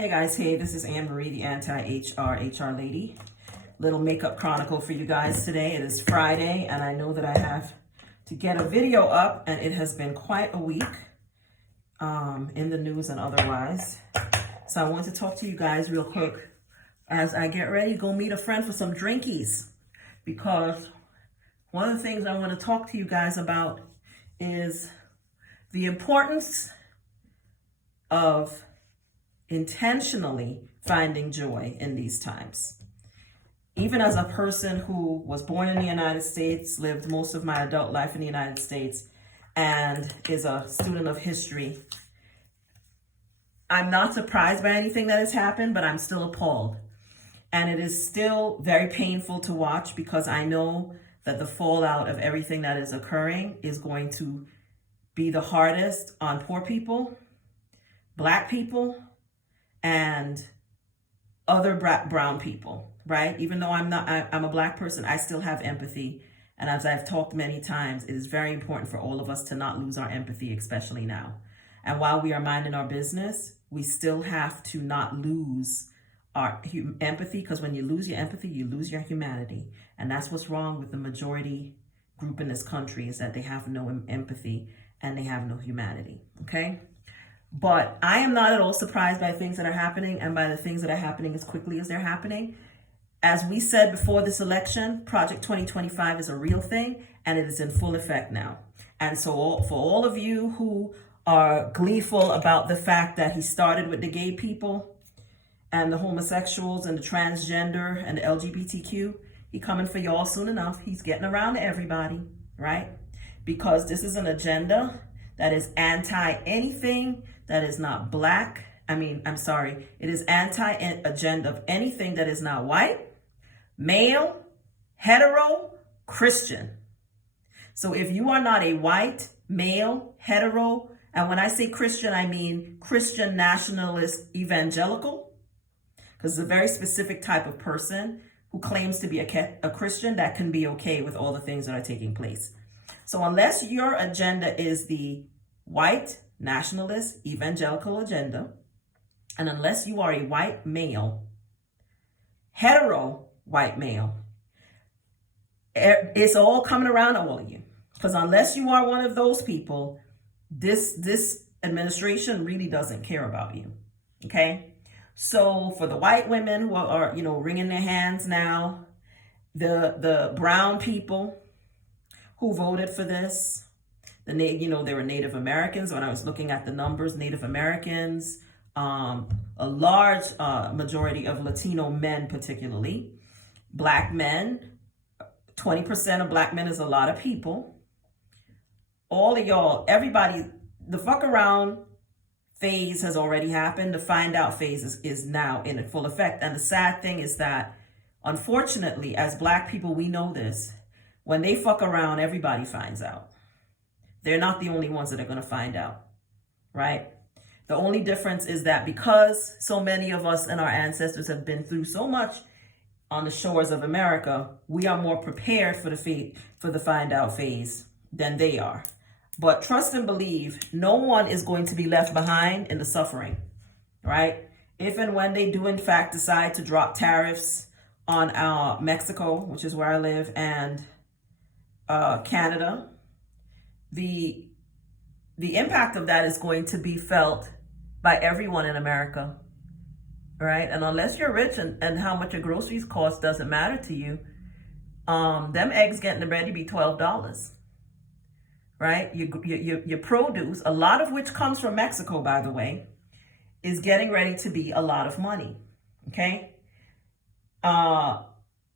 Hey guys, hey, this is Anne Marie, the AntiHR lady. Little makeup chronicle for you guys today. It is Friday, and I know that I have to get a video up, and it has been quite a week in the news and otherwise. So I want to talk to you guys real quick as I get ready to go meet a friend for some drinkies, because one of the things I want to talk to you guys about is the importance of intentionally finding joy in these times. Even as a person who was born in the United States, lived most of my adult life in the United States, and is a student of history, I'm not surprised by anything that has happened, but I'm still appalled. And it is still very painful to watch, because I know that the fallout of everything that is occurring is going to be the hardest on poor people, Black people, and other brown people, right? Even though I'm a Black person, I still have empathy. And as I've talked many times, it is very important for all of us to not lose our empathy, especially now. And while we are minding our business, we still have to not lose our empathy, because when you lose your empathy, you lose your humanity. And that's what's wrong with the majority group in this country, is that they have no empathy and they have no humanity, okay? But I am not at all surprised by things that are happening, and by the things that are happening as quickly as they're happening. As we said before this election, Project 2025 is a real thing, and it is in full effect now. And so for all of you who are gleeful about the fact that he started with the gay people and the homosexuals and the transgender and the LGBTQ, he coming for y'all soon enough. He's getting around to everybody, right? Because this is an agenda that is anti anything that is not Black. It is anti-agenda of anything that is not white, male, hetero, Christian. So if you are not a white, male, hetero, and when I say Christian, I mean Christian nationalist evangelical, because it's a very specific type of person who claims to be a Christian that can be okay with all the things that are taking place. So unless your agenda is the white, nationalist, evangelical agenda, and unless you are a white male, hetero white male, it's all coming around to all of you. Because unless you are one of those people, this administration really doesn't care about you, okay? So for the white women who are wringing their hands now, the brown people who voted for this, there were Native Americans. When I was looking at the numbers, Native Americans, a large majority of Latino men, particularly Black men. 20% of Black men is a lot of people. All of y'all, everybody, the fuck around phase has already happened. The find out phase is now in full effect. And the sad thing is that, unfortunately, as Black people, we know this. When they fuck around, everybody finds out. They're not the only ones that are going to find out, right? The only difference is that because so many of us and our ancestors have been through so much on the shores of America, we are more prepared for the find out phase than they are. But trust and believe, no one is going to be left behind in the suffering, right? If and when they do in fact decide to drop tariffs on Mexico, which is where I live, and Canada, the impact of that is going to be felt by everyone in America, right? And unless you're rich and how much your groceries cost doesn't matter to you, them eggs getting ready to be $12, right? Your produce, a lot of which comes from Mexico, by the way, is getting ready to be a lot of money, okay?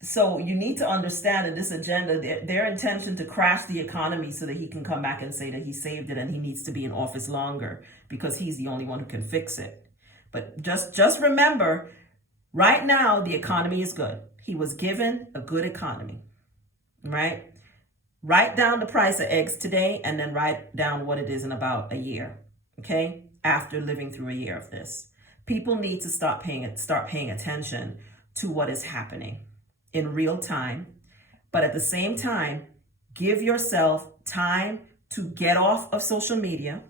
So you need to understand that this agenda, their intention to crash the economy so that he can come back and say that he saved it and he needs to be in office longer because he's the only one who can fix it. But just remember, right now, the economy is good. He was given a good economy, right? Write down the price of eggs today and then write down what it is in about a year, okay? After living through a year of this. People need to start paying attention to what is happening in real time, but at the same time, give yourself time to get off of social media,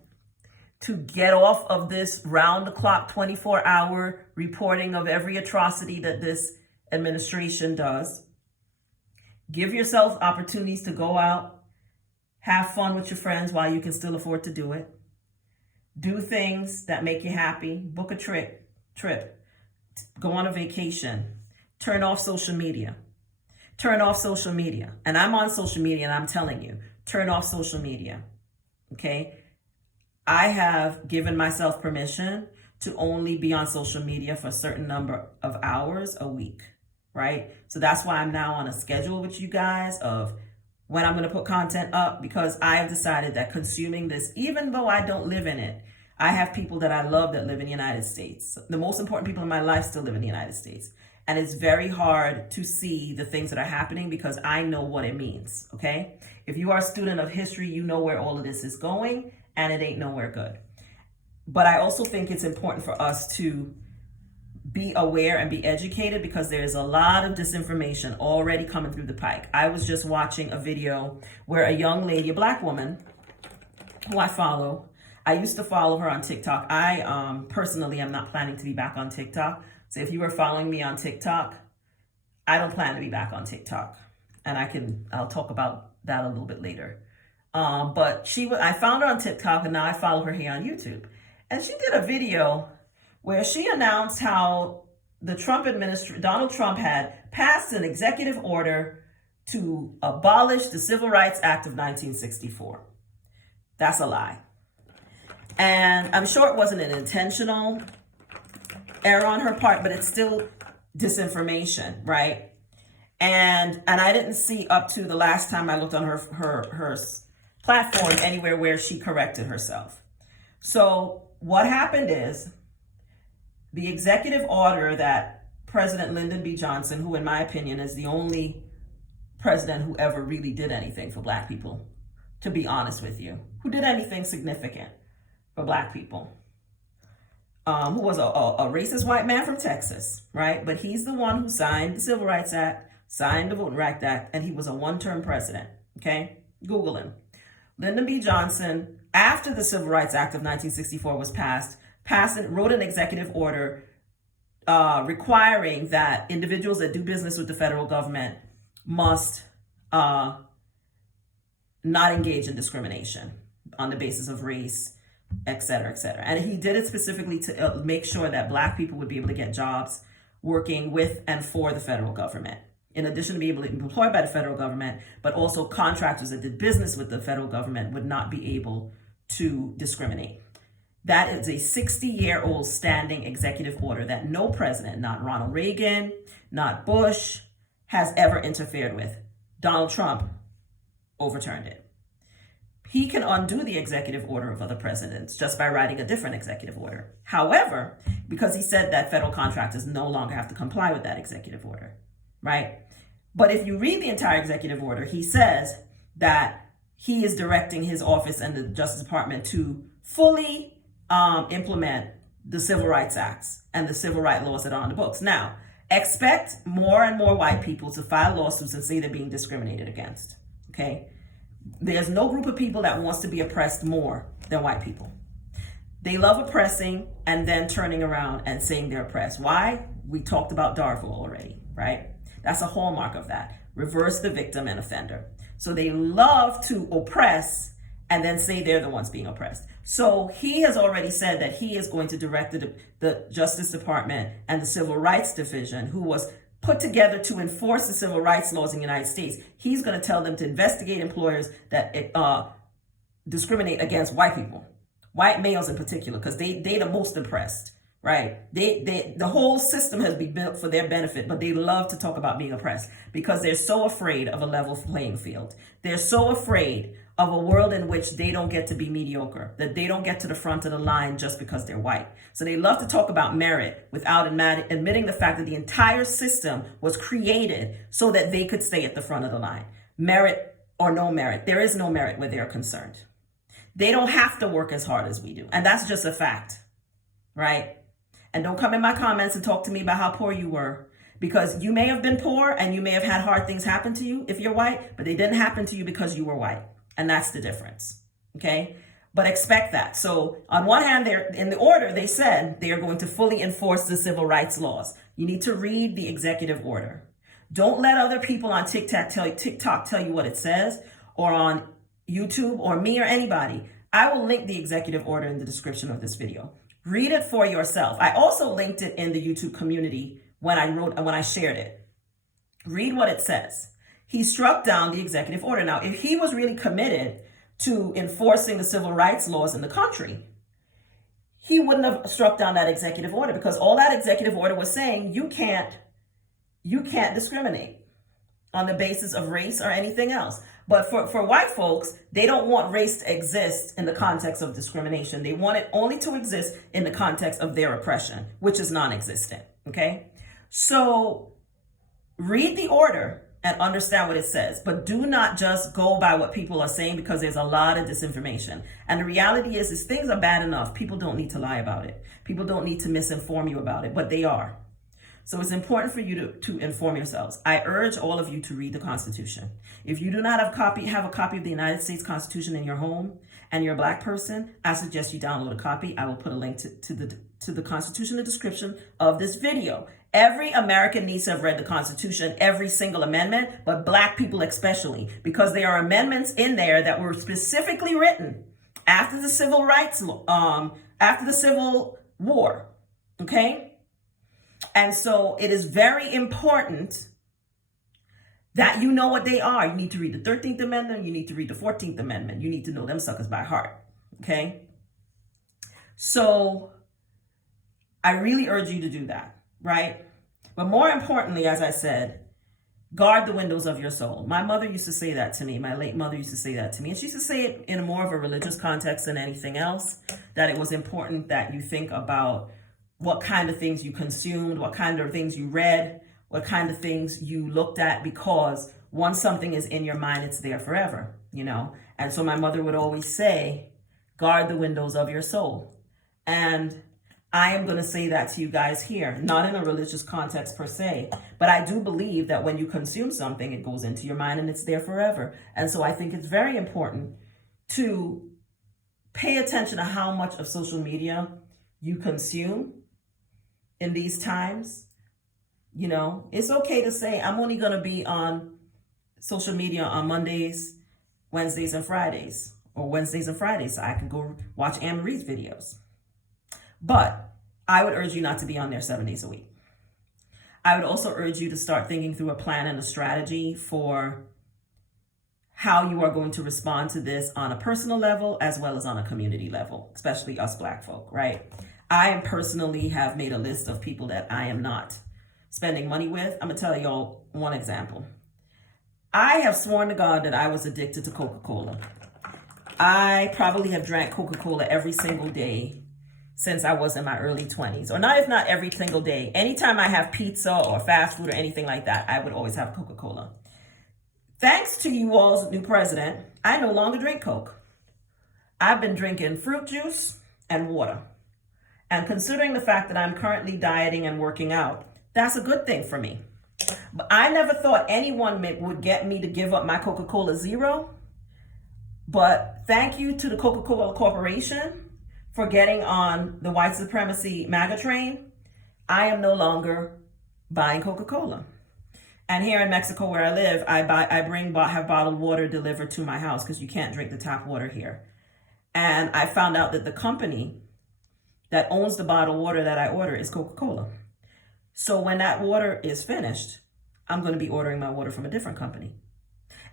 to get off of this round-the-clock 24-hour reporting of every atrocity that this administration does. Give yourself opportunities to go out, have fun with your friends while you can still afford to do it. Do things that make you happy. Book a trip. Go on a vacation. Turn off social media. Turn off social media. And I'm on social media and I'm telling you, turn off social media. Okay? I have given myself permission to only be on social media for a certain number of hours a week, right? So that's why I'm now on a schedule with you guys of when I'm going to put content up, because I have decided that consuming this, even though I don't live in it, I have people that I love that live in the United States. The most important people in my life still live in the United States. And it's very hard to see the things that are happening because I know what it means, okay? If you are a student of history, you know where all of this is going, and it ain't nowhere good. But I also think it's important for us to be aware and be educated because there's a lot of disinformation already coming through the pike. I was just watching a video where a young lady, a Black woman who I follow, I used to follow her on TikTok. I personally am not planning to be back on TikTok. So if you were following me on TikTok, I don't plan to be back on TikTok. And I'll talk about that a little bit later. But I found her on TikTok and now I follow her here on YouTube. And she did a video where she announced how the Trump administration, Donald Trump had passed an executive order to abolish the Civil Rights Act of 1964. That's a lie. And I'm sure it wasn't an intentional error on her part, but it's still disinformation, right? And I didn't see up to the last time I looked on her platform anywhere where she corrected herself. So what happened is the executive order that President Lyndon B. Johnson, who in my opinion is the only president who ever really did anything for Black people, to be honest with you, who did anything significant for Black people, who was a racist white man from Texas, right? But he's the one who signed the Civil Rights Act, signed the Voting Rights Act, and he was a one-term president, okay? Google him. Lyndon B. Johnson, after the Civil Rights Act of 1964 was passed and wrote an executive order requiring that individuals that do business with the federal government must not engage in discrimination on the basis of race, et cetera, et cetera. And he did it specifically to make sure that Black people would be able to get jobs working with and for the federal government. In addition to being able to be employed by the federal government, but also contractors that did business with the federal government would not be able to discriminate. That is a 60-year-old standing executive order that no president, not Ronald Reagan, not Bush, has ever interfered with. Donald Trump overturned it. He can undo the executive order of other presidents just by writing a different executive order. However, because he said that federal contractors no longer have to comply with that executive order, right? But if you read the entire executive order, he says that he is directing his office and the Justice Department to fully implement the Civil Rights Acts and the civil rights laws that are on the books. Now, expect more and more white people to file lawsuits and say they're being discriminated against, okay? There's no group of people that wants to be oppressed more than white people. They love oppressing and then turning around and saying they're oppressed. Why? We talked about Darfur already, right? That's a hallmark of that. Reverse the victim and offender. So they love to oppress and then say they're the ones being oppressed. So he has already said that he is going to direct the Justice Department and the Civil Rights Division, who was put together to enforce the civil rights laws in the United States. He's going to tell them to investigate employers that discriminate against white people, white males in particular, because they the most oppressed, right? The whole system has been built for their benefit, but they love to talk about being oppressed because they're so afraid of a level playing field. They're so afraid of a world in which they don't get to be mediocre, that they don't get to the front of the line just because they're white. So they love to talk about merit without admitting the fact that the entire system was created so that they could stay at the front of the line. Merit or no merit, there is no merit where they're concerned. They don't have to work as hard as we do. And that's just a fact, right? And don't come in my comments and talk to me about how poor you were, because you may have been poor and you may have had hard things happen to you if you're white, but they didn't happen to you because you were white. And that's the difference, okay? but expect that. So on one hand, they're in the order, they said they are going to fully enforce the civil rights laws. You need to read the executive order. Don't let other people on TikTok tell you what it says, or on YouTube, or me, or anybody. I will link the executive order in the description of this video. Read it for yourself. I also linked it in the YouTube community when I shared it. Read what it says. He struck down the executive order. Now, if he was really committed to enforcing the civil rights laws in the country, he wouldn't have struck down that executive order, because all that executive order was saying, you can't discriminate on the basis of race or anything else. But for white folks, they don't want race to exist in the context of discrimination. They want it only to exist in the context of their oppression, which is non-existent, okay? So read the order and understand what it says, but do not just go by what people are saying, because there's a lot of disinformation. And the reality is things are bad enough. People don't need to lie about it. People don't need to misinform you about it, but they are. So it's important for you to inform yourselves. I urge all of you to read the Constitution. If you do not have a copy of the United States Constitution in your home, and you're a Black person, I suggest you download a copy. I will put a link to the Constitution in the description of this video. Every American needs to have read the Constitution, every single amendment, but Black people especially, because there are amendments in there that were specifically written after the civil rights, after the Civil War, okay? And so it is very important that you know what they are. You need to read the 13th Amendment. You need to read the 14th Amendment. You need to know them suckers by heart, okay? So I really urge you to do that, right? But more importantly, as I said, guard the windows of your soul. My mother used to say that to me. My late mother used to say that to me. And she used to say it in more of a religious context than anything else, that it was important that you think about what kind of things you consumed, what kind of things you read, what kind of things you looked at, because once something is in your mind, it's there forever, you know? And so my mother would always say, guard the windows of your soul. And I am going to say that to you guys here, not in a religious context per se, but I do believe that when you consume something, it goes into your mind and it's there forever. And so I think it's very important to pay attention to how much of social media you consume in these times. You know, it's okay to say, I'm only going to be on social media on Mondays, Wednesdays, and Fridays, or Wednesdays and Fridays, so I can go watch Anne Marie's videos. But I would urge you not to be on there 7 days a week. I would also urge you to start thinking through a plan and a strategy for how you are going to respond to this on a personal level as well as on a community level, especially us Black folk, right? I personally have made a list of people that I am not spending money with. I'm gonna tell y'all one example. I have sworn to God that I was addicted to Coca-Cola. I probably have drank Coca-Cola every single day since I was in my early 20s, or not, if not every single day. Anytime I have pizza or fast food or anything like that, I would always have Coca-Cola. Thanks to you all's new president, I no longer drink Coke. I've been drinking fruit juice and water. And considering the fact that I'm currently dieting and working out, that's a good thing for me. But I never thought anyone would get me to give up my Coca-Cola Zero. But thank you to the Coca-Cola Corporation for getting on the white supremacy MAGA train. I am no longer buying Coca-Cola. And here in Mexico where I live, I have bottled water delivered to my house, because you can't drink the tap water here. And I found out that the company that owns the bottled water that I order is Coca-Cola. So when that water is finished, I'm going to be ordering my water from a different company.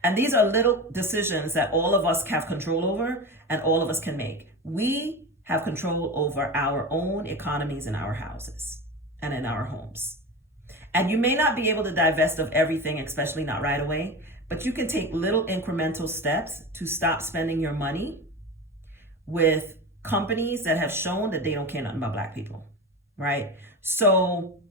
And these are little decisions that all of us have control over and all of us can make. We have control over our own economies in our houses and in our homes. And you may not be able to divest of everything, especially not right away, but you can take little incremental steps to stop spending your money with companies that have shown that they don't care nothing about Black people, right? So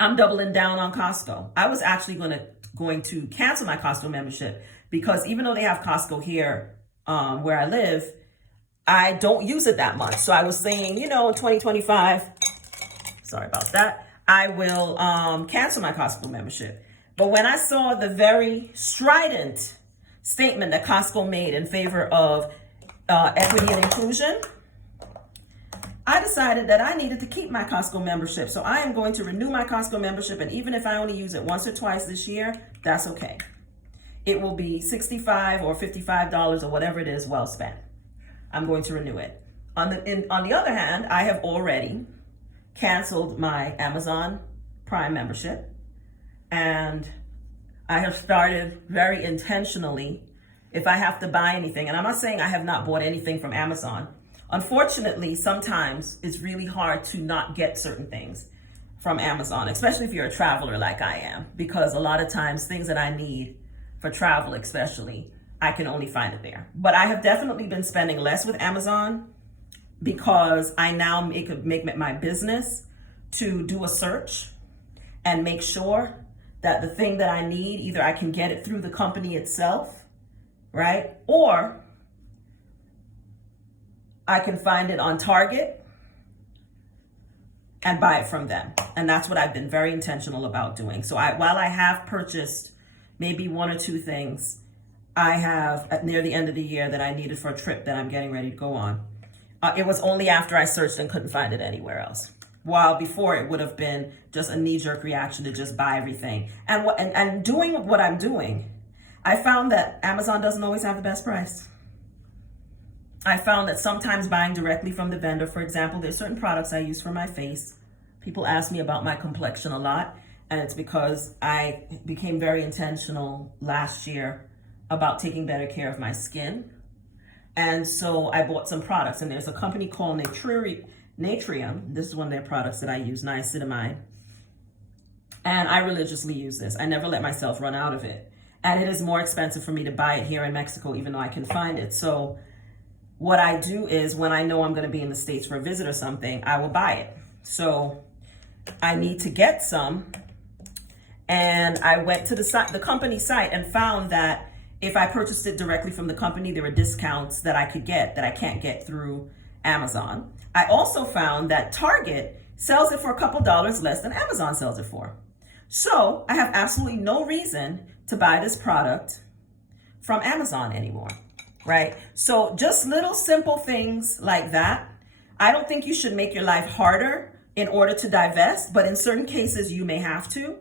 I'm doubling down on Costco. I was actually going to cancel my Costco membership, because even though they have Costco here where I live, I don't use it that much. So I was saying, you know, in 2025, sorry about that, I will cancel my Costco membership. But when I saw the very strident statement that Costco made in favor of equity and inclusion, I decided that I needed to keep my Costco membership. So I am going to renew my Costco membership. And even if I only use it once or twice this year, that's okay. It will be $65 or $55 or whatever it is well spent. I'm going to renew it. On the other hand, I have already canceled my Amazon Prime membership. And I have started very intentionally, if I have to buy anything, and I'm not saying I have not bought anything from Amazon. Unfortunately, sometimes it's really hard to not get certain things from Amazon, especially if you're a traveler like I am, because a lot of times things that I need for travel especially, I can only find it there. But I have definitely been spending less with Amazon because I now make it my business to do a search and make sure that the thing that I need, either I can get it through the company itself, right? Or I can find it on Target and buy it from them. And that's what I've been very intentional about doing. So while I have purchased maybe one or two things, I have near the end of the year that I needed for a trip that I'm getting ready to go on. It was only after I searched and couldn't find it anywhere else. While before it would have been just a knee-jerk reaction to just buy everything. And doing what I'm doing, I found that Amazon doesn't always have the best price. I found that sometimes buying directly from the vendor, for example, there's certain products I use for my face. People ask me about my complexion a lot, and it's because I became very intentional last year about taking better care of my skin. And so I bought some products, and there's a company called Natrium. This is one of their products that I use, niacinamide. And I religiously use this. I never let myself run out of it. And it is more expensive for me to buy it here in Mexico, even though I can find it. So what I do is when I know I'm going to be in the States for a visit or something, I will buy it. So I need to get some. And I went to the company site and found that if I purchased it directly from the company, there were discounts that I could get that I can't get through Amazon. I also found that Target sells it for a couple dollars less than Amazon sells it for. So I have absolutely no reason to buy this product from Amazon anymore, right? So just little simple things like that. I don't think you should make your life harder in order to divest, but in certain cases you may have to.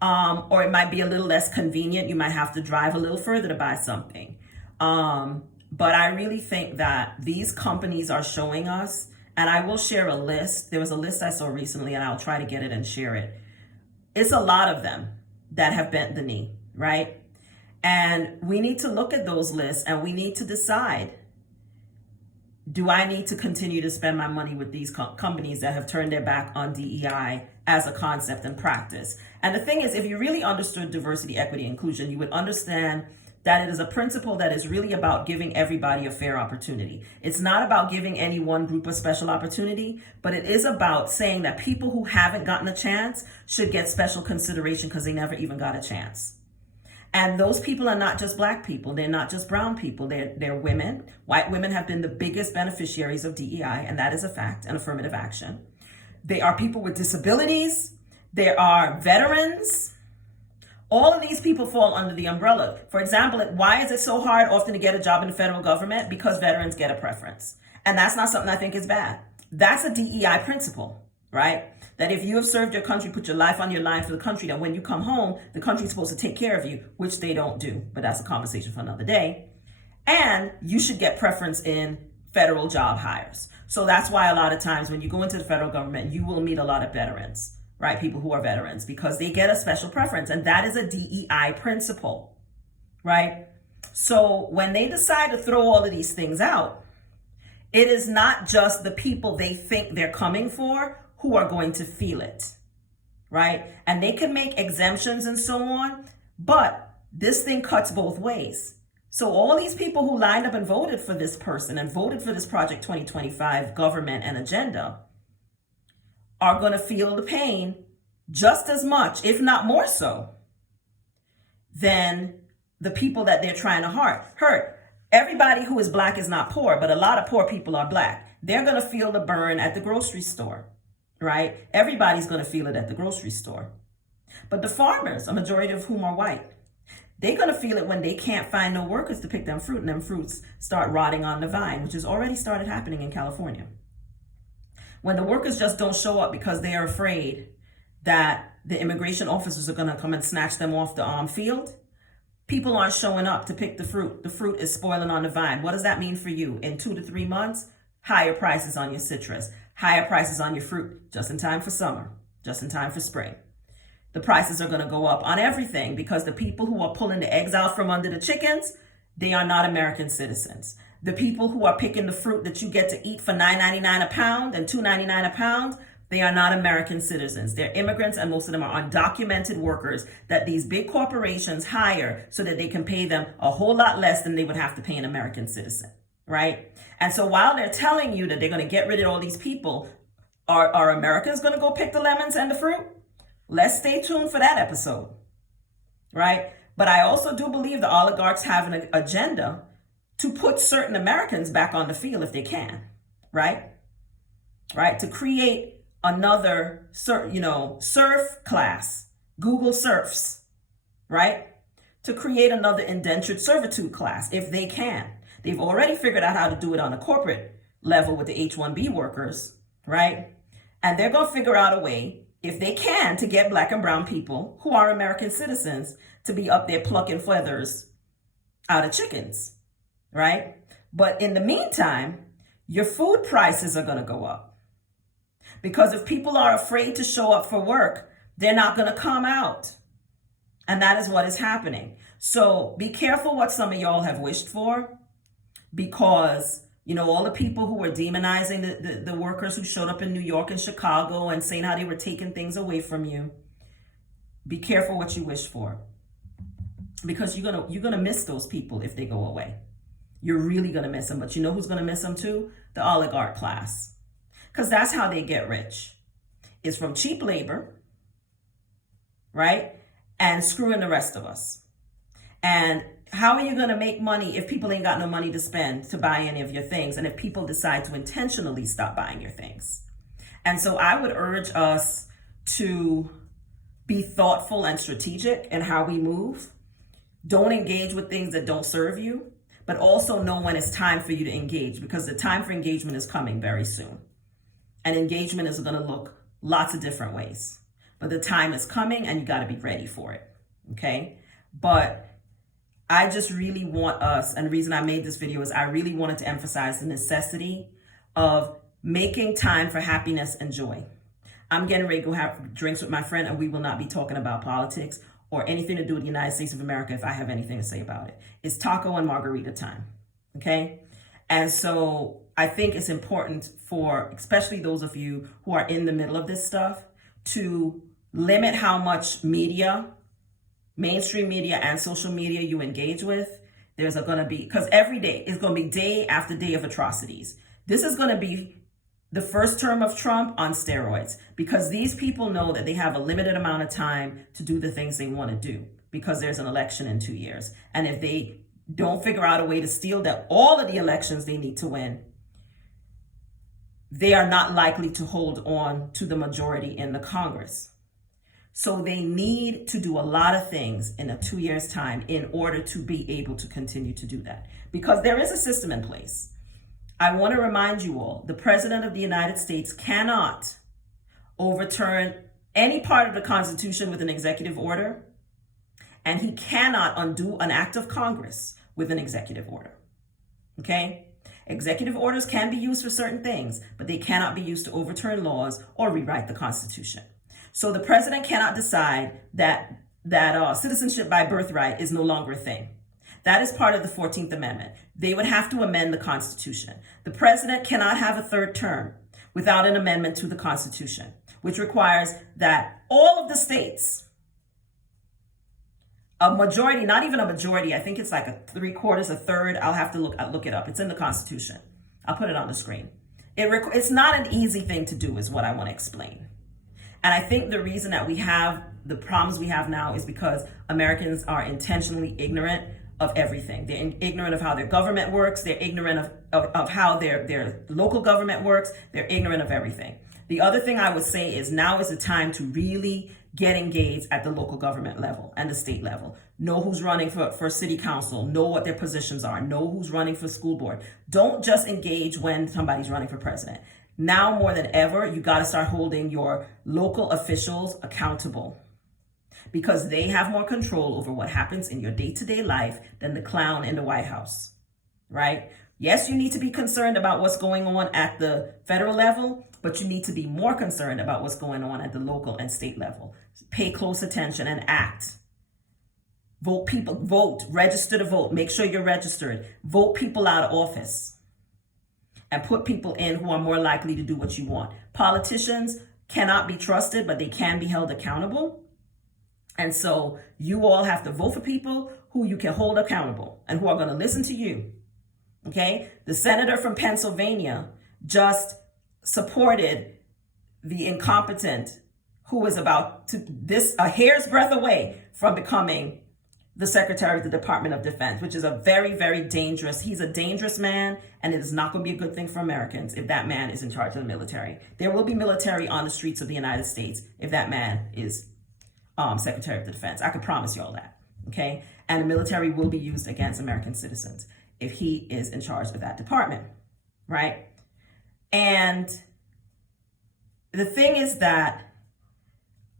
Or it might be a little less convenient. You might have to drive a little further to buy something. But I really think that these companies are showing us, and I will share a list. There was a list I saw recently, and I'll try to get it and share it. It's a lot of them that have bent the knee, right? And we need to look at those lists and we need to decide, do I need to continue to spend my money with these companies that have turned their back on DEI as a concept and practice? And the thing is, if you really understood diversity, equity, inclusion, you would understand that it is a principle that is really about giving everybody a fair opportunity. It's not about giving any one group a special opportunity, but it is about saying that people who haven't gotten a chance should get special consideration because they never even got a chance. And those people are not just Black people. They're not just brown people. They're women. White women have been the biggest beneficiaries of DEI, and that is a fact, and affirmative action. They are people with disabilities. There are veterans. All of these people fall under the umbrella. For example, why is it so hard often to get a job in the federal government? Because veterans get a preference. And that's not something I think is bad. That's a DEI principle, right? That if you have served your country, put your life on your line for the country, that when you come home, the country's supposed to take care of you, which they don't do. But that's a conversation for another day. And you should get preference in federal job hires. So that's why a lot of times when you go into the federal government, you will meet a lot of veterans, right? People who are veterans, because they get a special preference. And that is a DEI principle, right? So when they decide to throw all of these things out, it is not just the people they think they're coming for who are going to feel it, right? And they can make exemptions and so on, but this thing cuts both ways. So all these people who lined up and voted for this person and voted for this Project 2025 government and agenda are going to feel the pain just as much, if not more so, than the people that they're trying to hurt. Everybody who is Black is not poor, but a lot of poor people are Black. They're going to feel the burn at the grocery store, right? Everybody's going to feel it at the grocery store. But the farmers, a majority of whom are white, They're going to feel it when they can't find no workers to pick them fruit, and them fruits start rotting on the vine, which has already started happening in California. When the workers just don't show up because they are afraid that the immigration officers are going to come and snatch them off the field, people aren't showing up to pick the fruit. The fruit is spoiling on the vine. What does that mean for you? In 2 to 3 months, higher prices on your citrus, higher prices on your fruit, just in time for summer, just in time for spring. The prices are going to go up on everything because the people who are pulling the eggs out from under the chickens, they are not American citizens. The people who are picking the fruit that you get to eat for $9.99 a pound and $2.99 a pound, they are not American citizens. They're immigrants, and most of them are undocumented workers that these big corporations hire so that they can pay them a whole lot less than they would have to pay an American citizen, right? And so while they're telling you that they're going to get rid of all these people, are Americans going to go pick the lemons and the fruit? Let's stay tuned for that episode, right? But I also do believe the oligarchs have an agenda to put certain Americans back on the field if they can, right? Right? To create another, surf class, Google serfs, right? To create another indentured servitude class if they can. They've already figured out how to do it on a corporate level with the H-1B workers, right? And they're going to figure out a way, if they can, to get Black and brown people who are American citizens to be up there plucking feathers out of chickens, right? But in the meantime, your food prices are going to go up. Because if people are afraid to show up for work, they're not going to come out. And that is what is happening. So be careful what some of y'all have wished for, because all the people who were demonizing the workers who showed up in New York and Chicago and saying how they were taking things away from you, be careful what you wish for, because you're gonna miss those people if they go away. You're really gonna miss them. But you know who's gonna miss them too? The oligarch class, because that's how they get rich. It's from cheap labor, right? And screwing the rest of us. And how are you going to make money if people ain't got no money to spend to buy any of your things, and if people decide to intentionally stop buying your things? And so I would urge us to be thoughtful and strategic in how we move. Don't engage with things that don't serve you, but also know when it's time for you to engage, because the time for engagement is coming very soon. And engagement is going to look lots of different ways, but the time is coming and you got to be ready for it. Okay. But I just really want us, and the reason I made this video is I really wanted to emphasize the necessity of making time for happiness and joy. I'm getting ready to go have drinks with my friend, and we will not be talking about politics or anything to do with the United States of America if I have anything to say about it. It's taco and margarita time, okay? And so I think it's important for, especially those of you who are in the middle of this stuff, to limit how much media, mainstream media and social media you engage with. There's going to be, because every day is going to be day after day of atrocities. This is going to be the first term of Trump on steroids, because these people know that they have a limited amount of time to do the things they want to do, because there's an election in 2 years. And if they don't figure out a way to steal all of the elections they need to win, they are not likely to hold on to the majority in the Congress. So they need to do a lot of things in a 2 years' time in order to be able to continue to do that, because there is a system in place. I want to remind you all, the President of the United States cannot overturn any part of the Constitution with an executive order, and he cannot undo an act of Congress with an executive order. Okay? Executive orders can be used for certain things, but they cannot be used to overturn laws or rewrite the Constitution. So the president cannot decide that citizenship by birthright is no longer a thing. That is part of the 14th Amendment. They would have to amend the Constitution. The president cannot have a third term without an amendment to the Constitution, which requires that all of the states, a majority, not even a majority, I think it's like a 3/4, a third. I'll have to look it up. It's in the Constitution. I'll put it on the screen. It's not an easy thing to do, is what I want to explain. And I think the reason that we have the problems we have now is because Americans are intentionally ignorant of everything. They're ignorant of how their government works. They're ignorant of how their local government works. They're ignorant of everything. The other thing I would say is now is the time to really get engaged at the local government level and the state level. Know who's running for city council. Know what their positions are. Know who's running for school board. Don't just engage when somebody's running for president. Now more than ever, you got to start holding your local officials accountable, because they have more control over what happens in your day-to-day life than the clown in the White House, right? Yes, you need to be concerned about what's going on at the federal level, but you need to be more concerned about what's going on at the local and state level. Pay close attention and act. Vote people, vote, register to vote. Make sure you're registered. Vote people out of office and put people in who are more likely to do what you want. Politicians cannot be trusted, but they can be held accountable. And so you all have to vote for people who you can hold accountable and who are going to listen to you. Okay? The senator from Pennsylvania just supported the incompetent who is about to a hair's breadth away from becoming the Secretary of the Department of Defense, which is a very, very dangerous, he's a dangerous man, and it is not going to be a good thing for Americans if that man is in charge of the military. There will be military on the streets of the United States if that man is Secretary of the Defense. I can promise you all that, okay? And the military will be used against American citizens if he is in charge of that department, right? And the thing is that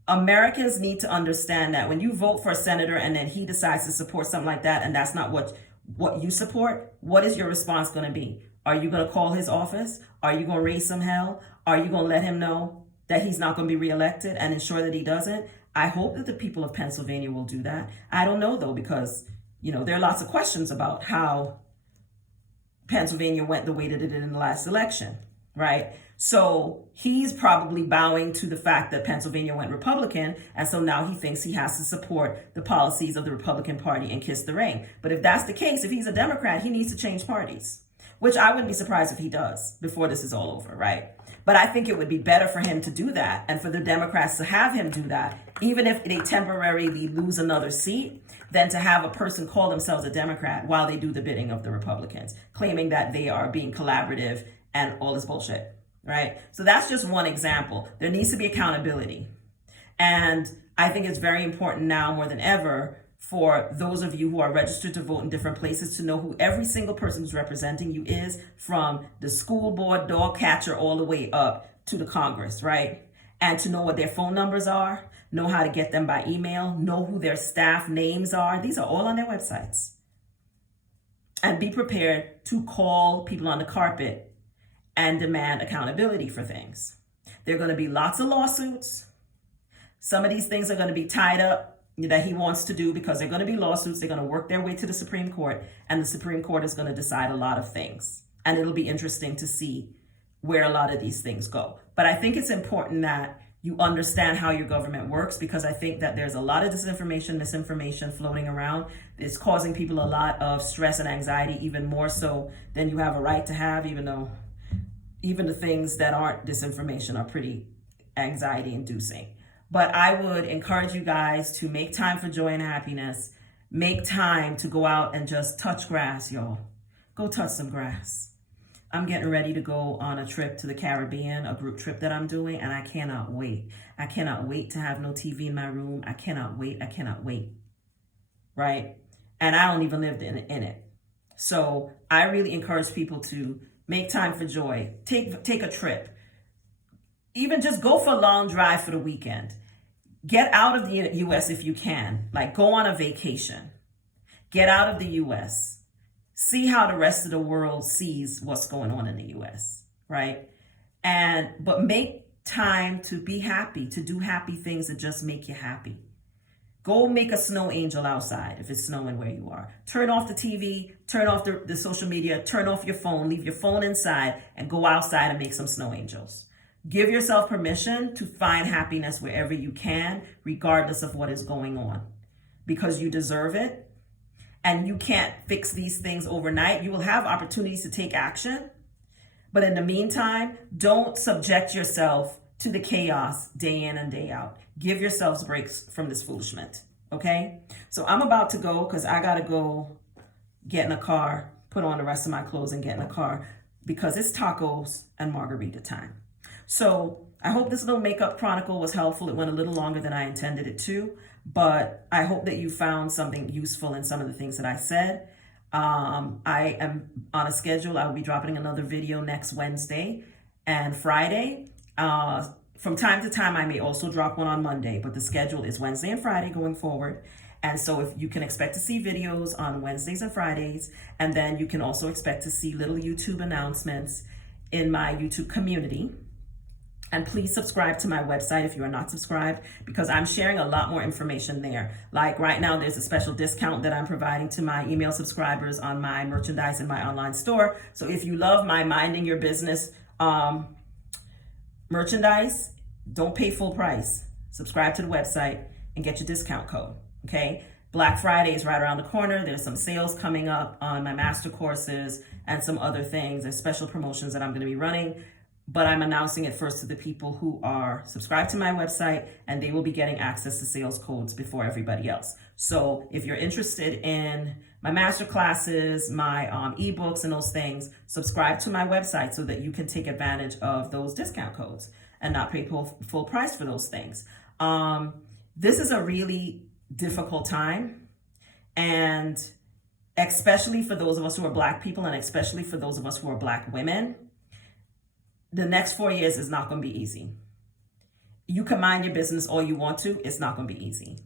Americans need to understand that when you vote for a senator and then he decides to support something like that, and that's not what you support, what is your response going to be? Are you going to call his office? Are you going to raise some hell? Are you going to let him know that he's not going to be reelected and ensure that he doesn't? I hope that the people of Pennsylvania will do that. I don't know, though, because, there are lots of questions about how Pennsylvania went the way that it did in the last election, right? So he's probably bowing to the fact that Pennsylvania went Republican, and so now he thinks he has to support the policies of the Republican Party and kiss the ring. But if that's the case, if he's a Democrat, he needs to change parties, which I wouldn't be surprised if he does before this is all over, right? But I think it would be better for him to do that and for the Democrats to have him do that, even if they temporarily lose another seat, than to have a person call themselves a Democrat while they do the bidding of the Republicans, claiming that they are being collaborative and all this bullshit, right? So that's just one example. There needs to be accountability. And I think it's very important now more than ever for those of you who are registered to vote in different places to know who every single person who's representing you is, from the school board dog catcher all the way up to the Congress, right? And to know what their phone numbers are, know how to get them by email, know who their staff names are. These are all on their websites. And be prepared to call people on the carpet and demand accountability for things. There are going to be lots of lawsuits. Some of these things are going to be tied up that he wants to do because they're going to be lawsuits. They're going to work their way to the Supreme Court, and the Supreme Court is going to decide a lot of things. And it'll be interesting to see where a lot of these things go. But I think it's important that you understand how your government works, because I think that there's a lot of disinformation, misinformation floating around. It's causing people a lot of stress and anxiety, even more so than you have a right to have, even though even the things that aren't disinformation are pretty anxiety inducing. But I would encourage you guys to make time for joy and happiness. Make time to go out and just touch grass, y'all. Go touch some grass. I'm getting ready to go on a trip to the Caribbean, a group trip that I'm doing, and I cannot wait. I cannot wait to have no TV in my room. I cannot wait. I cannot wait. Right? And I don't even live in it. So I really encourage people to make time for joy. Take a trip. Even just go for a long drive for the weekend. Get out of the U.S. if you can. Like, go on a vacation. Get out of the U.S. See how the rest of the world sees what's going on in the U.S., right? But make time to be happy, to do happy things that just make you happy. Go make a snow angel outside if it's snowing where you are. Turn off the TV, turn off the social media, turn off your phone, leave your phone inside, and go outside and make some snow angels. Give yourself permission to find happiness wherever you can, regardless of what is going on, because you deserve it. And you can't fix these things overnight. You will have opportunities to take action. But in the meantime, don't subject yourself to the chaos day in and day out. Give yourselves breaks from this foolishness, okay? So I'm about to go because I got to go get in a car, put on the rest of my clothes and get in a car, because it's tacos and margarita time. So I hope this little makeup chronicle was helpful. It went a little longer than I intended it to, but I hope that you found something useful in some of the things that I said. I am on a schedule. I will be dropping another video next Wednesday and Friday. From time to time, I may also drop one on Monday, but the schedule is Wednesday and Friday going forward. And so if you can expect to see videos on Wednesdays and Fridays, and then you can also expect to see little YouTube announcements in my YouTube community. And please subscribe to my website if you are not subscribed, because I'm sharing a lot more information there. Like right now, there's a special discount that I'm providing to my email subscribers on my merchandise in my online store. So if you love my Minding Your Business merchandise, don't pay full price. Subscribe to the website and get your discount code, okay? Black Friday is right around the corner. There's some sales coming up on my master courses and some other things. There's special promotions that I'm going to be running, but I'm announcing it first to the people who are subscribed to my website, and they will be getting access to sales codes before everybody else. So if you're interested in my master classes, my ebooks and those things, subscribe to my website so that you can take advantage of those discount codes and not pay full price for those things. This is a really difficult time, and especially for those of us who are Black people, and especially for those of us who are Black women, the next 4 years is not going to be easy. You can mind your business all you want to, it's not going to be easy.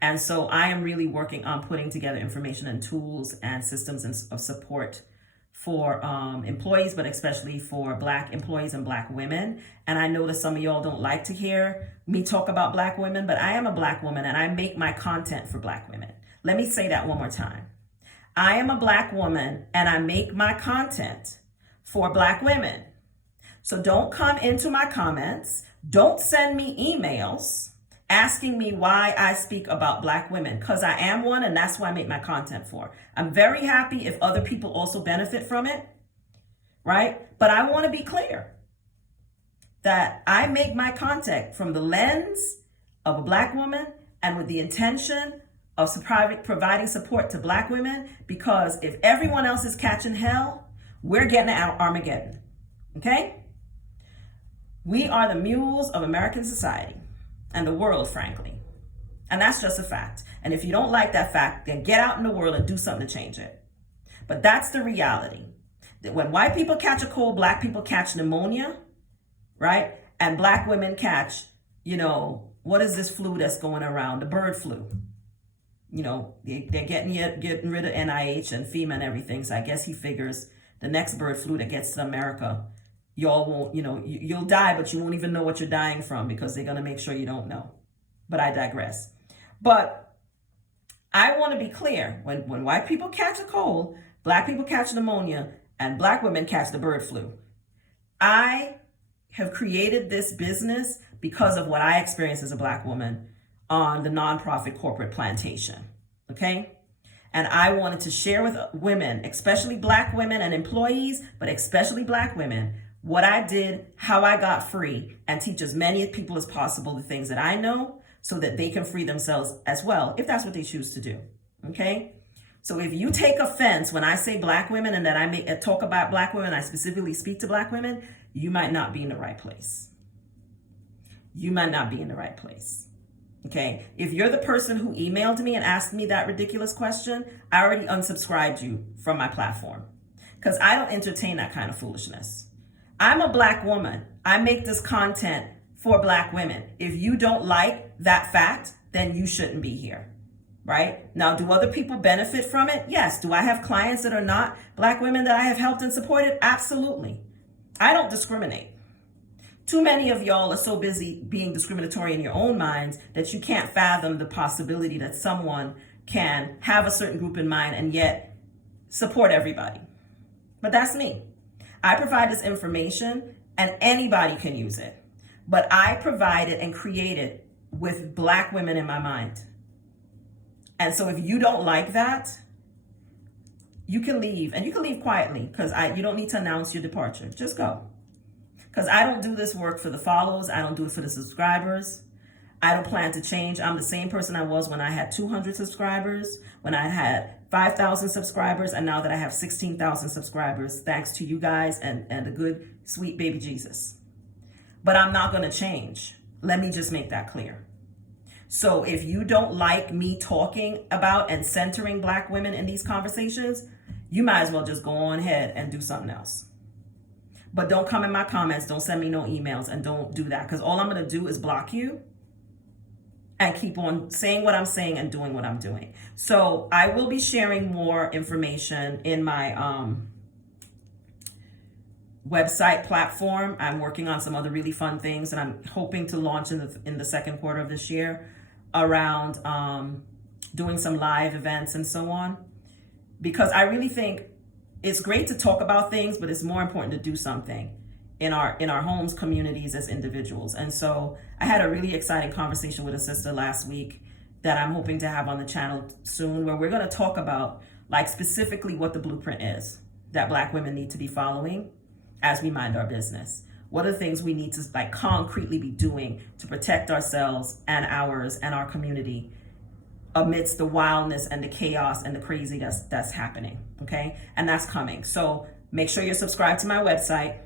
And so I am really working on putting together information and tools and systems of support for employees, but especially for Black employees and Black women. And I know that some of y'all don't like to hear me talk about Black women, but I am a Black woman and I make my content for Black women. Let me say that one more time. I am a Black woman and I make my content for Black women. So don't come into my comments. Don't send me emails asking me why I speak about Black women, because I am one and that's what I make my content for. I'm very happy if other people also benefit from it, right? But I want to be clear that I make my content from the lens of a Black woman and with the intention of providing support to Black women, because if everyone else is catching hell, we're getting out Armageddon, okay? We are the mules of American society and the world, frankly. And that's just a fact. And if you don't like that fact, then get out in the world and do something to change it. But that's the reality. That when white people catch a cold, Black people catch pneumonia, right? And Black women catch, what is this flu that's going around? The bird flu. They're getting rid of NIH and FEMA and everything. So I guess he figures the next bird flu that gets to America, y'all won't, you'll die, but you won't even know what you're dying from, because they're going to make sure you don't know. But I digress. But I want to be clear. When white people catch a cold, Black people catch pneumonia, and Black women catch the bird flu. I have created this business because of what I experienced as a Black woman on the nonprofit corporate plantation, okay? And I wanted to share with women, especially Black women and employees, but especially Black women, what I did, how I got free, and teach as many people as possible the things that I know so that they can free themselves as well, if that's what they choose to do, okay? So if you take offense when I say Black women and that I talk about Black women, I specifically speak to Black women, you might not be in the right place. You might not be in the right place, okay? If you're the person who emailed me and asked me that ridiculous question, I already unsubscribed you from my platform, because I don't entertain that kind of foolishness. I'm a Black woman. I make this content for Black women. If you don't like that fact, then you shouldn't be here, right? Now, do other people benefit from it? Yes. Do I have clients that are not Black women that I have helped and supported? Absolutely. I don't discriminate. Too many of y'all are so busy being discriminatory in your own minds that you can't fathom the possibility that someone can have a certain group in mind and yet support everybody. But that's me. I provide this information and anybody can use it. But I provide it and create it with Black women in my mind. And so if you don't like that, you can leave, and you can leave quietly, because you don't need to announce your departure. Just go. Because I don't do this work for the follows. I don't do it for the subscribers. I don't plan to change. I'm the same person I was when I had 200 subscribers, when I had 5,000 subscribers, and now that I have 16,000 subscribers, thanks to you guys and the good, sweet baby Jesus. but I'm not going to change. Let me just make that clear. So if you don't like me talking about and centering Black women in these conversations, you might as well just go on ahead and do something else. But don't come in my comments, don't send me no emails, and don't do that, because all I'm going to do is block you and keep on saying what I'm saying and doing what I'm doing. So I will be sharing more information in my website platform. I'm working on some other really fun things, and I'm hoping to launch in the second quarter of this year around doing some live events and so on, because I really think it's great to talk about things, but it's more important to do something in our homes, communities, as individuals. And so I had a really exciting conversation with a sister last week that I'm hoping to have on the channel soon, where we're going to talk about like specifically what the blueprint is that Black women need to be following as we mind our business. What are the things we need to like concretely be doing to protect ourselves and ours and our community amidst the wildness and the chaos and the crazy that's happening, okay? And that's coming. So make sure you're subscribed to my website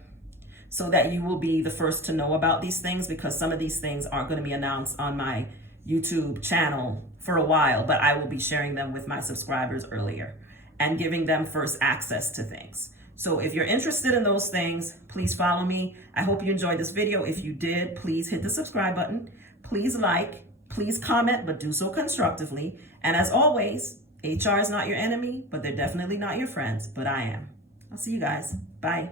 so that you will be the first to know about these things, because some of these things aren't going to be announced on my YouTube channel for a while, but I will be sharing them with my subscribers earlier and giving them first access to things. So if you're interested in those things, please follow me. I hope you enjoyed this video. If you did, please hit the subscribe button. Please like, please comment, but do so constructively. And as always, HR is not your enemy, but they're definitely not your friends, but I am. I'll see you guys. Bye.